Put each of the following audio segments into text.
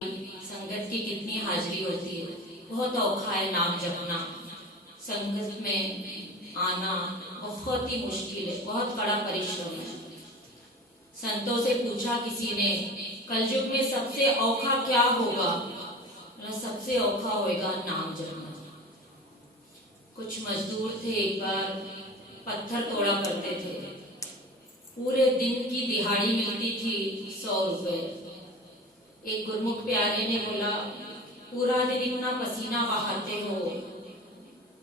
संगत की कितनी हाजिरी होती है। बहुत औखा है नाम जपना। संगत में आना बहुत ही मुश्किल है, बहुत बड़ा परिश्रम है। संतों से पूछा किसी ने, कलयुग में सबसे औखा क्या होगा? सबसे औखा होएगा नाम जपना। कुछ मजदूर थे, एक बार पत्थर तोड़ा करते थे। पूरे दिन की दिहाड़ी मिलती थी 100 रुपए। एक गुरमुख प्यारे ने बोला, पूरा दिन इतना पसीना बहाते हो,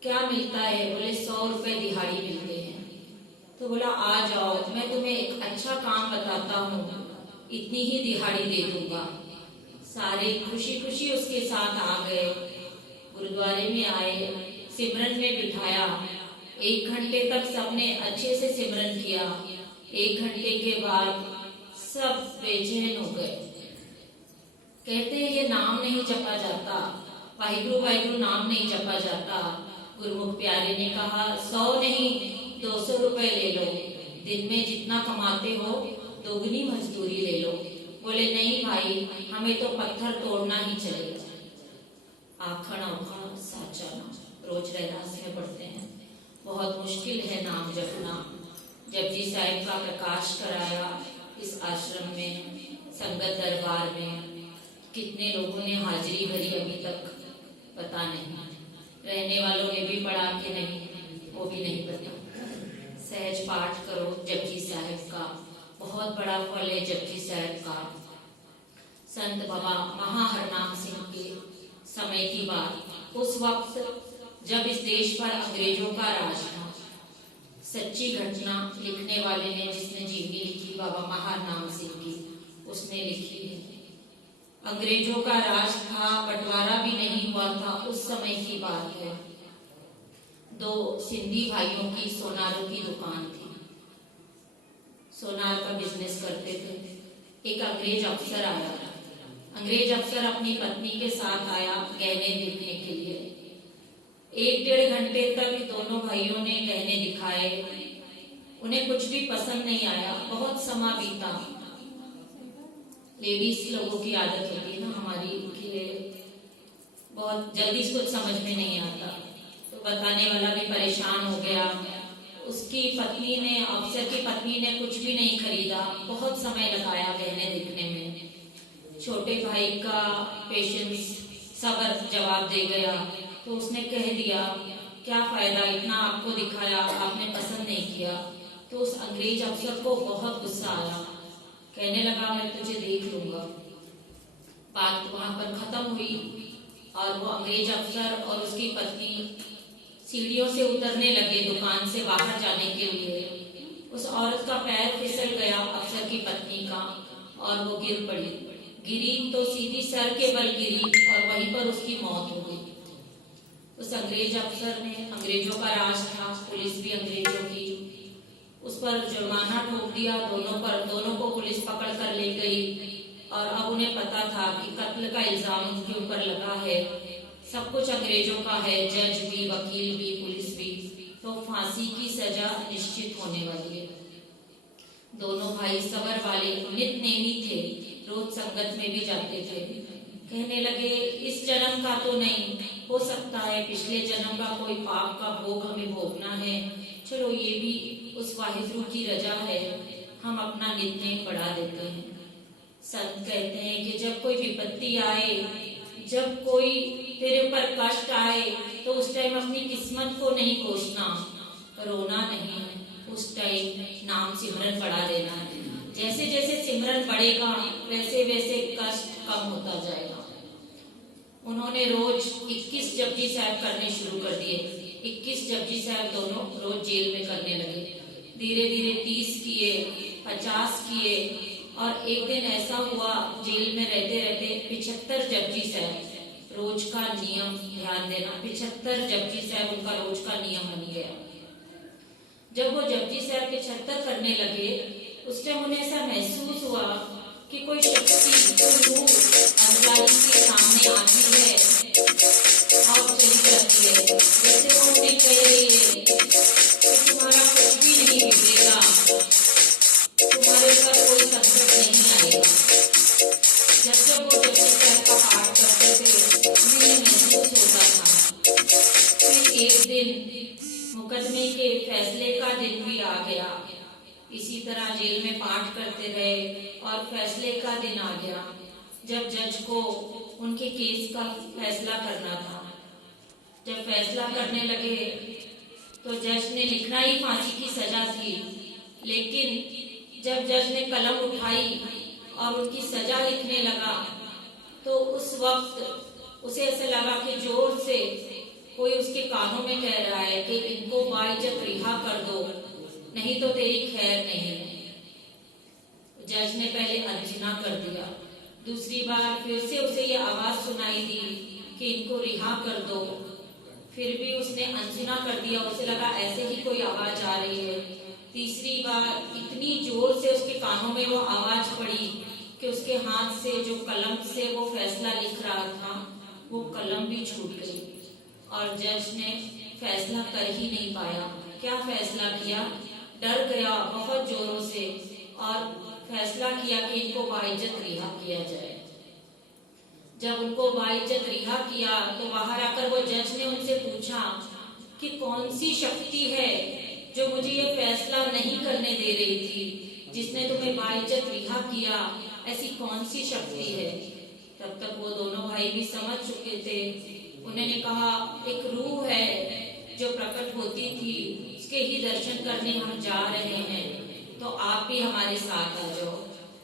क्या मिलता है? बोले 100 रुपए दिहाड़ी मिलते हैं। तो बोला आ जाओ, मैं तुम्हें एक अच्छा काम बताता हूँ, इतनी ही दिहाड़ी दे दूंगा। सारे खुशी खुशी उसके साथ आ गए। गुरुद्वारे में आए, सिमरन में बिठाया। 1 घंटे तक सबने अच्छे से सिमरन किया। 1 घंटे के बाद सब बेचैन हो गए। कहते हैं ये नाम नहीं जपा जाता, वाहिगुरु वाहिगुरु नाम नहीं जपा जाता। गुरुमुख प्यारे ने कहा 100 नहीं 200 रुपए ले लो, दिन में जितना कमाते हो दोगुनी मजदूरी ले लो। बोले नहीं भाई, हमें तो पत्थर तोड़ना ही चलेगा। आखण औखा साचा नाम रोज रहरास में पढ़ते हैं। बहुत मुश्किल है नाम जपना। जपजी साहिब का प्रकाश कराया इस आश्रम में, संगत दरबार में। कितने लोगों ने हाजिरी भरी अभी तक पता नहीं। रहने वालों ने भी पढ़ा कि नहीं, वो भी नहीं पता। सहज पाठ करो जपजी साहिब का, बहुत बड़ा फल है जपजी साहिब का। संत बाबा महाहरनाम सिंह के समय की बात, उस वक्त जब इस देश पर अंग्रेजों का राज था। सच्ची घटना लिखने वाले ने, जिसने जीवनी लिखी बाबा महाहरनाम सिंह की, उसने लिखी है। अंग्रेजों का राज था, बंटवारा भी नहीं हुआ था, उस समय की बात है। 2 सिंधी भाइयों की सोनारों की दुकान थी, सोनार का बिजनेस करते थे। एक अंग्रेज अफसर आया। अंग्रेज अफसर अपनी पत्नी के साथ आया गहने देखने के लिए। 1-1.5 घंटे तक दोनों भाइयों ने गहने दिखाए। उन्हें कुछ भी पसंद नहीं आया। बहुत समय बीता। लेडीज लोगों की आदत होती है ना हमारी, कि बहुत जल्दी कुछ समझ में नहीं आता, तो बताने वाला भी परेशान हो गया। उसकी पत्नी ने, अफसर की पत्नी ने कुछ भी नहीं खरीदा। बहुत समय लगाया गहने देखने में। छोटे भाई का पेशेंस, सब्र जवाब दे गया। तो उसने कह दिया क्या फायदा, इतना आपको दिखाया, आपने पसंद नहीं किया। तो उस अंग्रेज अफसर को बहुत गुस्सा आया। कहने लगा मैं तुझे देख लूंगा। बात वहां पर खत्म हुई और वो अंग्रेज अफसर और उसकी पत्नी सीढ़ियों से उतरने लगे दुकान से बाहर जाने के लिए। उस औरत का पैर फिसल गया, अफसर की पत्नी का, और वो गिर पड़ी। गिरी तो सीधी सर के बल गिरी और वहीं पर उसकी मौत हो गई। उस अंग्रेज अफसर ने, अंग्रेजों का राज था, पुलिस भी अंग्रेजों की, उस पर जुर्माना ठोक दिया। दोनों को पुलिस पकड़ कर ले गई। और अब उन्हें पता था कि कत्ल का इल्जाम उनके ऊपर लगा है, सब कुछ अंग्रेजों का है, जज भी, वकील भी, पुलिस भी, तो फांसी की सजा निश्चित होने वाली है। दोनों भाई सबर वाले, नितनेमी थे, रोज संगत में भी जाते थे। कहने लगे इस जन्म का तो नहीं, हो सकता है पिछले जन्म का कोई पाप का भोग हमें भोगना है। चलो ये भी उस वाहिगुरु की रजा है, हम अपना नित्य बढ़ा देते हैं। संत कहते हैं कि जब कोई विपत्ति आए, जब कोई तेरे ऊपर कष्ट आए, तो उस टाइम अपनी किस्मत को नहीं कोसना, रोना नहीं, उस टाइम नाम सिमरन बढ़ा देना है। जैसे जैसे सिमरन बढ़ेगा वैसे वैसे कष्ट कम होता जाएगा। उन्होंने रोज 21 जपजी साहब करने शुरू कर दिए। 21 जपजी साहब दोनों रोज जेल में करने लगे। धीरे धीरे 30 किए, 50 किए, और एक दिन ऐसा हुआ जेल में रहते रहते 75 जपजी साहब रोज का नियम, ध्यान देना, 75 जपजी साहब उनका रोज का नियम बन गया। जब वो जपजी साहब 75 करने लगे, उस टाइम उन्हें ऐसा महसूस हुआ कि कोई शक्ति, कोई रूह अंतराली के सामने आती है और चली जाती है। जैसे वो उन्हें कह रही है कि तुम्हारा कुछ भी नहीं बिगड़ेगा, तुम्हारे ऊपर कोई संकट नहीं आएगा। जब जब वो जपजी साहब का तरह जेल में पाठ करते रहे और फैसले का दिन आ गया जब जज को उनके केस का फैसला करना था। जब फैसला करने लगे तो जज ने लिखना ही फांसी की सजा थी, लेकिन जब जज ने कलम उठाई और उनकी सजा लिखने लगा तो उस वक्त उसे ऐसा लगा कि जोर से कोई उसके कानों में कह रहा है कि इनको बाइज्जत रिहा कर दो, नहीं तो तेरी खैर नहीं। जज ने पहले अनसुना कर दिया, दूसरी बार फिर से उसे ये आवाज सुनाई दी कि इनको रिहा कर दो, फिर भी उसने अनसुना कर दिया। उसे लगा ऐसे ही कोई आवाज आ रही है। तीसरी बार इतनी जोर से उसके कानों में वो आवाज पड़ी कि उसके हाथ से जो कलम से वो फैसला लिख रहा था वो कलम भी छूट गई और जज ने फैसला कर ही नहीं पाया। क्या फैसला किया? डर गया बहुत जोरों से और फैसला किया कि इनको बाइज्जत रिहा किया जाए। जब उनको बाइज्जत रिहा किया तो बाहर आकर वो जज ने उनसे पूछा कि कौन सी शक्ति है जो मुझे ये फैसला नहीं करने दे रही थी, जिसने तुम्हें बाइज्जत रिहा किया, ऐसी कौन सी शक्ति है? तब तक वो दोनों भाई भी समझ चुके थे। उन्होंने कहा एक रूह है जो प्रकट होती थी, उसके ही दर्शन करने हम जा रहे हैं, तो आप भी हमारे साथ आ जाओ।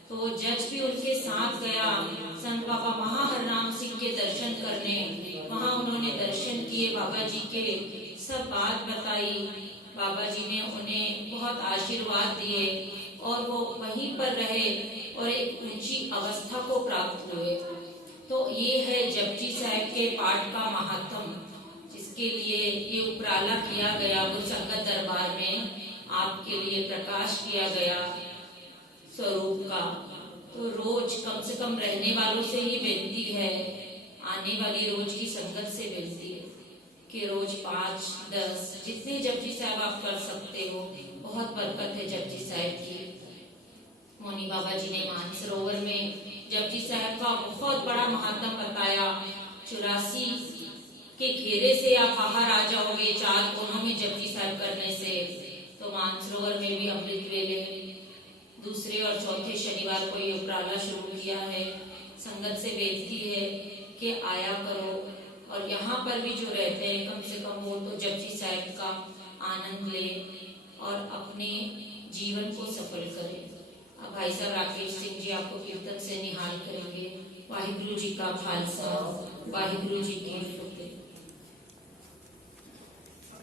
तो जज भी उनके साथ गया संत बाबा महाहरनाम सिंह के दर्शन करने। वहां उन्होंने दर्शन किए, बाबा जी के सब बात बताई। बाबा जी ने उन्हें बहुत आशीर्वाद दिए और वो वहीं पर रहे और एक ऊंची अवस्था को प्राप्त हुए। तो ये है जपजी साहब के पाठ का महात्म, जिसके लिए ये उपराला किया गया गुरु संगत दरबार में, आपके लिए प्रकाश किया गया स्वरूप का। तो रोज कम से कम रहने वालों से ही विनती है, आने वाली रोज की संगत से विनती है कि रोज 5-10 जितने जपजी साहब आप कर सकते हो, बहुत बरकत है जपजी साहब की। मौनी बाबा जी ने मानसरोवर में जपजी साहब का बहुत बड़ा महात्म बताया। 84 के घेरे से आप बाहर आ जाओगे 4 कोनों में जपजी साहब करने से। तो मानसरोवर में भी अमृत वेले दूसरे और चौथे शनिवार को ये उपराला शुरू किया है। संगत से बेनती है कि आया करो और यहाँ पर भी जो रहते हैं कम से कम वो तो जपजी साहब का आनंद ले और अपने जीवन को सफल करें। अब भाई साहब राकेश सिंह जी आपको कीर्तन से निहाल करेंगे। वाहिगुरु जी का खालसा, वाहिगुरु जी की